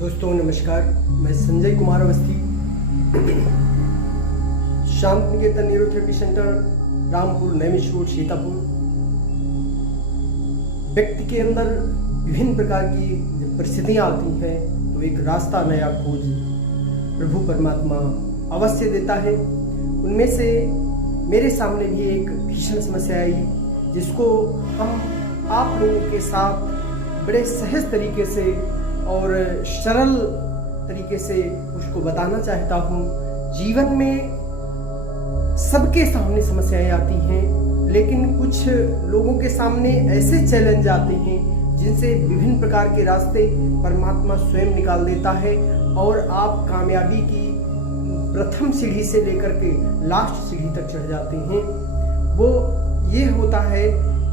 दोस्तों नमस्कार, मैं Sanjay Kumar Awasthi, Shant Niketan neurotherapy centre, Rampur, Naimish road, Sitapur. व्यक्ति के अंदर विभिन्न प्रकार की जब परिस्थितियाँ आती हैं तो एक रास्ता नया खोज प्रभु परमात्मा अवश्य देता है। उनमें से मेरे सामने भी एक भीषण समस्या आई जिसको हम आप लोगों के साथ बड़े सहज तरीके से और सरल तरीके से उसको बताना चाहता हूँ। जीवन में सबके सामने समस्याएं आती हैं, लेकिन कुछ लोगों के सामने ऐसे चैलेंज आते हैं जिनसे विभिन्न प्रकार के रास्ते परमात्मा स्वयं निकाल देता है और आप कामयाबी की प्रथम सीढ़ी से लेकर के लास्ट सीढ़ी तक चढ़ जाते हैं। वो ये होता है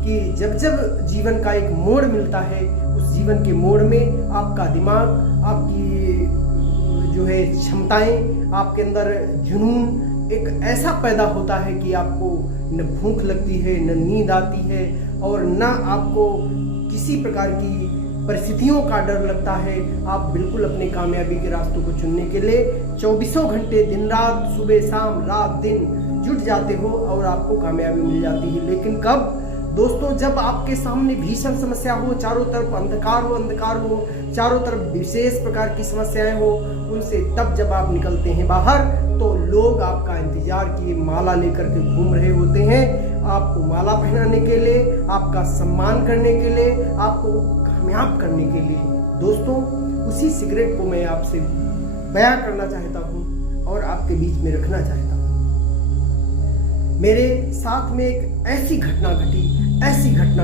कि जब जब जीवन का एक मोड़ मिलता है, उस जीवन के मोड़ में आपका दिमाग, आपकी जो है क्षमताएं, आपके अंदर जुनून एक ऐसा पैदा होता है कि आपको न भूख लगती है, न नींद आती है और न आपको किसी प्रकार की परिस्थितियों का डर लगता है। आप बिल्कुल अपने कामयाबी के रास्तों को चुनने के लिए 24 घंटे दिन रात, सुबह शाम, रात दिन जुट जाते हो और आपको कामयाबी मिल जाती है। लेकिन कब दोस्तों? जब आपके सामने भीषण समस्या हो, चारों तरफ अंधकार हो, चारों तरफ विशेष प्रकार की समस्याएं हो, उनसे तब जब आप निकलते हैं बाहर तो लोग आपका इंतजार किए माला लेकर के घूम रहे होते हैं, आपको माला पहनाने के लिए, आपका सम्मान करने के लिए, आपको कामयाब करने के लिए। दोस्तों, उसी सिगरेट को मैं आपसे बयां करना चाहता हूं और आपके बीच में रखना चाहता हूं। मेरे साथ में एक ऐसी घटना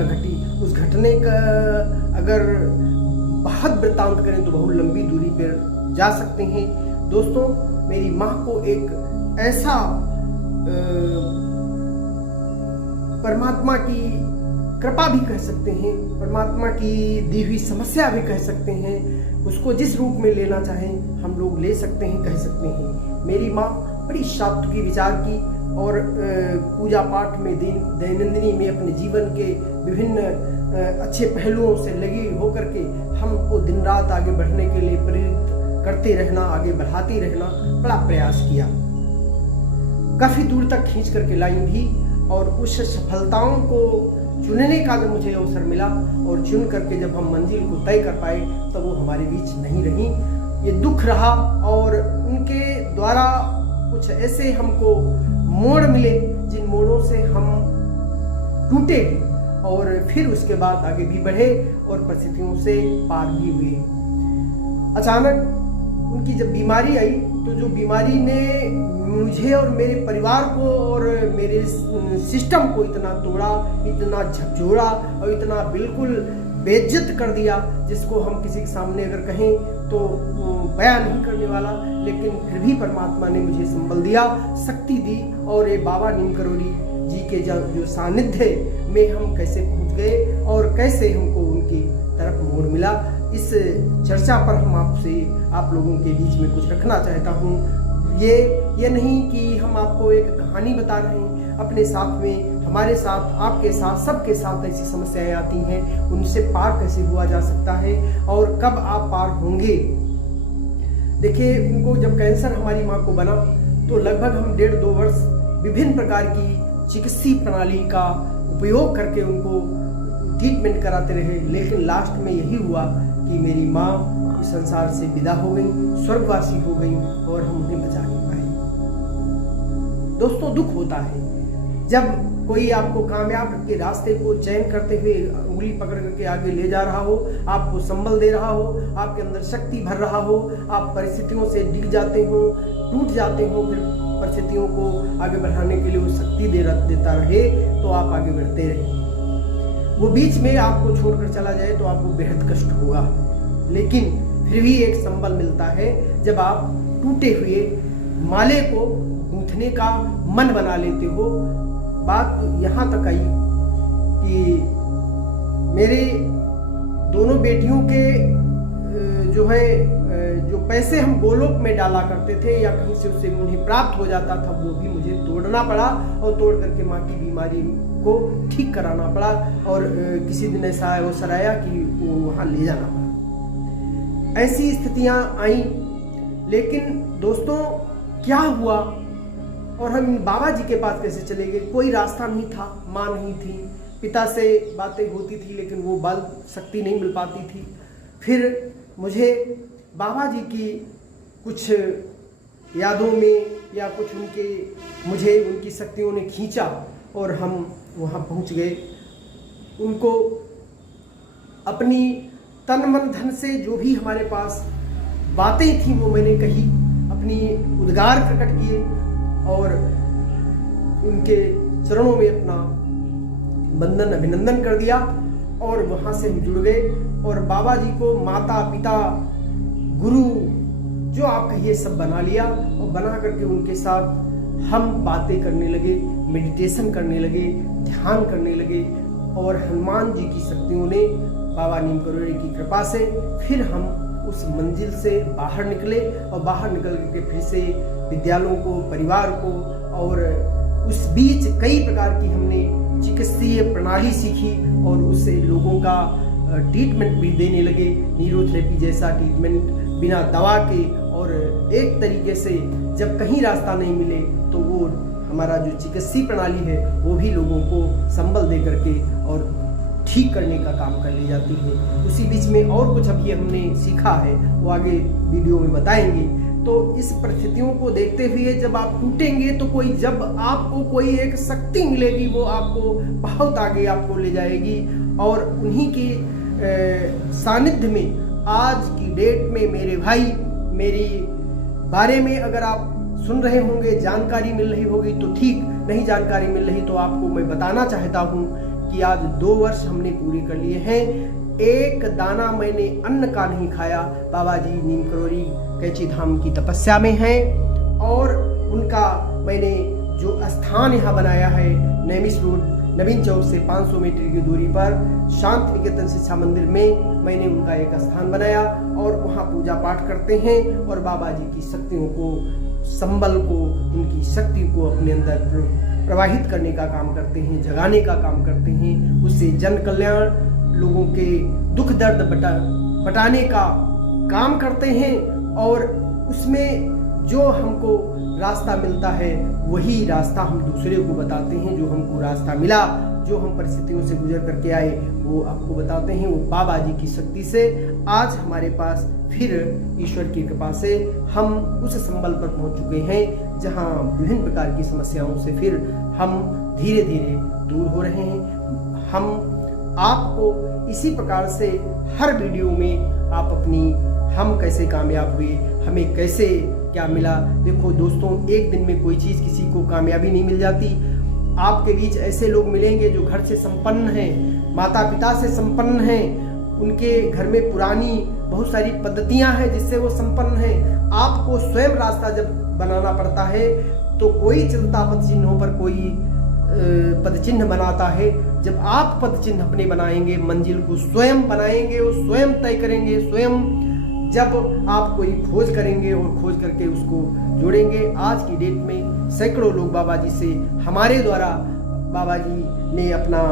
घटी, उस घटने का अगर बहुत वृत्तांत करें तो बहुत लंबी दूरी पर जा सकते हैं। दोस्तों, मेरी माँ को एक ऐसा परमात्मा की कृपा भी कह सकते हैं, परमात्मा की दी हुई समस्या भी कह सकते हैं, उसको जिस रूप में लेना चाहें हम लोग ले सकते हैं, कह सकते हैं। मेरी माँ बड़ी सात्विकी विचार की और पूजा पाठ में दैनंदिनी में अपने जीवन के विभिन्न अच्छे पहलुओं से लगी होकर के हमको दिन रात आगे बढ़ने के लिए प्रेरित करते रहना, आगे बढ़ाते रहना बड़ा प्रयास किया। काफी दूर तक खींच करके लाई भी और उस सफलताओं को चुनने का जब मुझे अवसर मिला और चुन करके जब हम मंजिल को तय कर पाए तब वो हमारे बीच नहीं रही। ये दुख रहा और उनके द्वारा कुछ ऐसे हमको मोड़ मिले जिन मोड़ों से हम टूटे और फिर उसके बाद आगे भी बढ़े और परिस्थितियों से पार भी हुए। अचानक उनकी जब बीमारी आई तो जो बीमारी ने मुझे और मेरे परिवार को और मेरे सिस्टम को इतना तोड़ा, इतना झकझोरा और इतना बिल्कुल बेइज्जत कर दिया जिसको हम किसी के सामने अगर कहें तो बयान नहीं करने वाला। लेकिन फिर भी परमात्मा ने मुझे संबल दिया, शक्ति दी और ये बाबा नीम करोली जी के जो सानिध्य में हम कैसे पहुंच गए और कैसे हमको उनकी तरफ मोड़ मिला, इस चर्चा पर हम आप लोगों के बीच में कुछ रखना चाहता हूँ। ये नहीं कि हम आपको एक कहानी बता रहे हैं, अपने साथ में, हमारे साथ, आपके साथ, सबके साथ ऐसी समस्याएं आती हैं, उनसे पार कैसे हुआ जा सकता है और कब आप पार होंगे। देखिए, उनको जब कैंसर हमारी माँ को बना तो लगभग हम 1.5-2 वर्ष विभिन्न प्रकार की चिकित्सीय प्रणाली का उपयोग करके उनको ट्रीटमेंट कराते रहे, लेकिन लास्ट में यही हुआ कि मेरी माँ इस संसार से विदा हो गई, स्वर्गवासी हो गई और हम उन्हें बचा नहीं पाए। दोस्तों, दुख होता है जब कोई आपको कामयाब के रास्ते को चयन करते हुए उंगली पकड़ करके आगे ले जा रहा हो, आपको संबल दे रहा हो, आपके अंदर शक्ति भर रहा हो, आप परिस्थितियों से डिग जाते हो, टूट जाते हो, फिर परिस्थितियों को आगे बढ़ाने के लिए वो शक्ति देता रहे तो आप आगे बढ़ते रहे। वो बीच में आपको छोड़कर चला जाए तो आपको बेहद कष्ट होगा, लेकिन फिर भी एक संबल मिलता है जब आप टूटे हुए माले को गूंथने का मन बना लेते हो। बात यहाँ तक आई कि मेरे दोनों बेटियों के जो पैसे हम गोलोक में डाला करते थे या कहीं से उससे उन्हें प्राप्त हो जाता था, वो भी मुझे तोड़ना पड़ा और तोड़ करके माँ की बीमारी को ठीक कराना पड़ा और किसी दिन ऐसा अवसर आया कि वो वहाँ ले जाना पड़ा। ऐसी स्थितियां आई। लेकिन दोस्तों क्या हुआ और हम बाबा जी के पास कैसे चले गए? कोई रास्ता नहीं था, माँ नहीं थी, पिता से बातें होती थी लेकिन वो बल शक्ति नहीं मिल पाती थी। फिर मुझे बाबा जी की कुछ यादों में या कुछ मुझे उनकी शक्तियों ने खींचा और हम वहाँ पहुँच गए। उनको अपनी तन मन धन से जो भी हमारे पास बातें थी वो मैंने कही, अपनी उद्गार प्रकट किए और उनके चरणों में अपना वंदन अभिनंदन कर दिया और वहाँ से हम जुड़ गए। और बाबा जी को माता पिता गुरु जो आप कहिए सब बना लिया और बना करके उनके साथ हम बातें करने लगे, मेडिटेशन करने लगे, ध्यान करने लगे। और हनुमान जी की शक्तियों ने, बाबा नीम करोड़ी की कृपा से फिर हम उस मंजिल से बाहर निकले और बाहर निकल के फिर से विद्यालयों को, परिवार को, और उस बीच कई प्रकार की हमने चिकित्सीय प्रणाली सीखी और उससे लोगों का ट्रीटमेंट भी देने लगे, न्यूरोथेरेपी जैसा ट्रीटमेंट बिना दवा के। और एक तरीके से जब कहीं रास्ता नहीं मिले तो वो हमारा जो चिकित्सीय प्रणाली है वो भी लोगों को संबल दे करके और ठीक करने का काम कर ली जाती है। उसी बीच में और कुछ अभी हमने सीखा है वो आगे वीडियो में बताएंगे। तो इस परिस्थितियों को देखते हुए जब आप टूटेंगे तो जब आपको कोई एक शक्ति मिलेगी वो आपको बहुत आगे आपको ले जाएगी। और उन्हीं के सानिध्य में आज की डेट में मेरे भाई, मेरी बारे में अगर आप सुन रहे होंगे, जानकारी मिल रही होगी तो ठीक, नहीं जानकारी मिल रही तो आपको मैं बताना चाहता हूँ कि आज 2 वर्ष हमने पूरे कर लिए हैं। एक दाना मैंने अन्न का नहीं खाया। बाबा जी नीम करोड़ी कैची धाम की तपस्या में हैं और उनका मैंने जो स्थान यहाँ बनाया है नेमिस रोड नवीन चौक से 500 मीटर की दूरी पर शांति निकेतन शिक्षा मंदिर में मैंने उनका एक स्थान बनाया और वहाँ पूजा पाठ करते हैं और बाबा जी की शक्तियों को, संबल को, उनकी शक्ति को अपने अंदर प्रवाहित करने का काम करते हैं, जगाने का काम करते हैं। उससे जन कल्याण, लोगों के दुख दर्द बटाने का काम करते हैं और उसमें जो हमको रास्ता मिलता है वही रास्ता हम दूसरे को बताते हैं। जो हमको रास्ता मिला, जो हम परिस्थितियों से गुजर करके आए वो आपको बताते हैं। वो बाबा जी की शक्ति से आज हमारे पास फिर ईश्वर की कृपा से हम उस संबल पर पहुंच चुके हैं जहां विभिन्न प्रकार की समस्याओं से फिर हम धीरे धीरे दूर हो रहे हैं। हम आपको इसी प्रकार से हर वीडियो में आप अपनी हम कैसे कामयाब हुए, हमें कैसे क्या मिला। देखो दोस्तों, एक दिन में कोई चीज़ किसी को कामयाबी नहीं मिल जाती। आपके बीच ऐसे लोग मिलेंगे जो घर से संपन्न हैं, माता पिता से संपन्न हैं, उनके घर में पुरानी बहुत सारी पद्धतियां हैं जिससे वो संपन्न हैं। आपको स्वयं रास्ता जब बनाना पड़ता है तो कोई चलता पद चिन्हों पर कोई पद चिन्ह बनाता है। जब आप पद चिन्ह अपने बनाएंगे, मंजिल को स्वयं बनाएंगे और स्वयं तय करेंगे, स्वयं जब आप कोई खोज करेंगे और खोज करके उसको जोड़ेंगे। आज की डेट में सैकड़ों लोग बाबा जी से, हमारे द्वारा बाबा जी ने अपना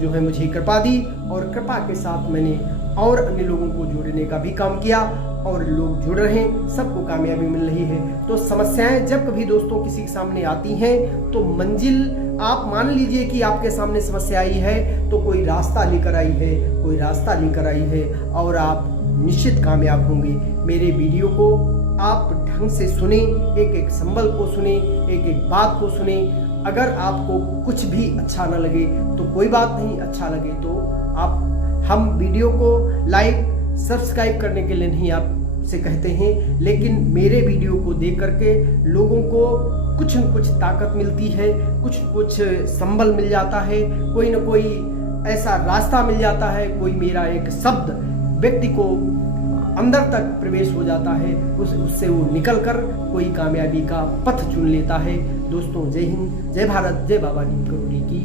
जो है मुझे कृपा दी और कृपा के साथ मैंने और अन्य लोगों को जोड़ने का भी काम किया और लोग जुड़ रहे हैं, सबको कामयाबी मिल रही है। तो समस्याएं जब कभी दोस्तों किसी के सामने आती हैं तो मंजिल, आप मान लीजिए कि आपके सामने समस्या आई है तो कोई रास्ता लेकर आई है, कोई रास्ता लेकर आई है और आप निश्चित कामयाब होंगे। मेरे वीडियो को आप ढंग से सुने, एक एक संबल को सुने, एक एक बात को सुने। अगर आपको कुछ भी अच्छा न लगे तो कोई बात नहीं, अच्छा लगे तो आप हम वीडियो को लाइक सब्सक्राइब करने के लिए नहीं आपसे कहते हैं, लेकिन मेरे वीडियो को देख करके लोगों को कुछ न कुछ ताकत मिलती है, कुछ संबल मिल जाता है, कोई न कोई ऐसा रास्ता मिल जाता है, कोई मेरा एक शब्द व्यक्ति को अंदर तक प्रवेश हो जाता है, उससे वो निकलकर कोई कामयाबी का पथ चुन लेता है। दोस्तों, जय हिंद, जय भारत, जय बाबा नीम करोड़ी की।